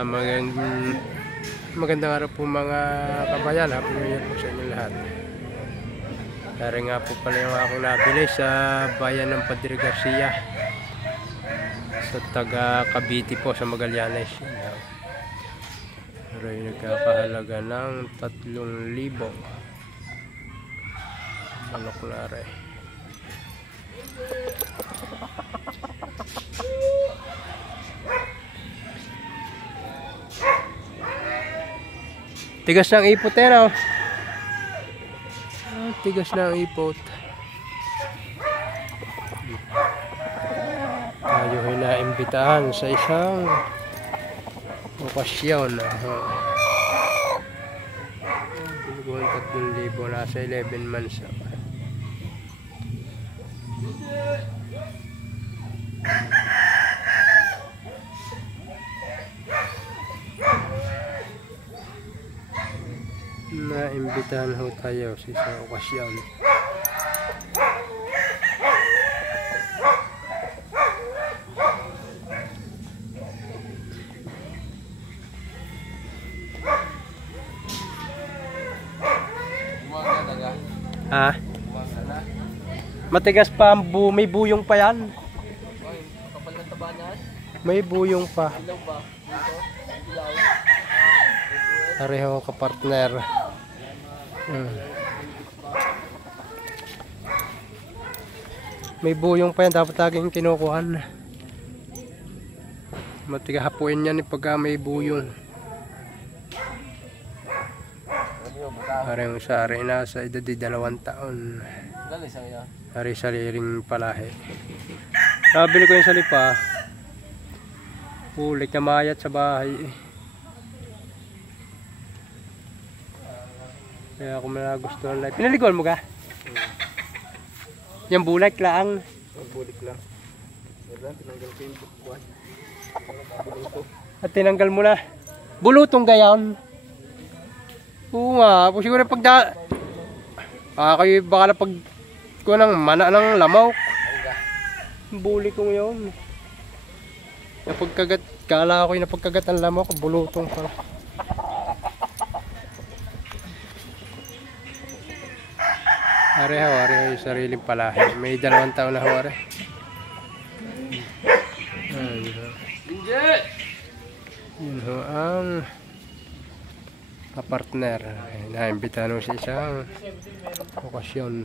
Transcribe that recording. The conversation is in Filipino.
Magandang araw po mga kabayan. Happy New Year po sa inyo lahat. Dari nga po pala yung akong nabili sa bayan ng Padre Garcia sa taga Cavite po sa Magallanes. Pero yung nagkakahalaga ng 3,000 manok na rin. Tigas ng ipot eh, no? Tigas ng ipot. Tayo ay naimbitahan sa isang okasyon. Binuguhan 3,000, nasa 11 months. Naimbitahan ho tayo sa isang okasyon. Ha? Matigas pa ang may buyong pa yan. Kapal ng taba niyan? May buyong pa. Ilaw ba? Dito? Ilaw? Pareho ka-partner. May buyong pa yan, dapat laging kinukuhan. Matigas hapuin yan pagka may buyong. Parang sa ari na sa edad 2 taon. Ari sariling palahi. Nabili ko yung salipa. Pulik na mayat sa bahay. Kaya ako malagustuhan lang. Pinaliguan mo ka? Yung bulik lang. Bulik lang. Tinanggal ko yung buwan. At tinanggal mo na. Bulutong gayon. Oo nga. Siguro pag kayo baka na pag ko ng mana ng lamaw. Bulik ko yun. Napagkagat. Kala ko yung napagkagat ng lamaw. Bulutong pala. Are yung sariling palahi. May 2 taon na ho are. Yun ho ang kapartner. Naimbitahan ho sa isang okasyon.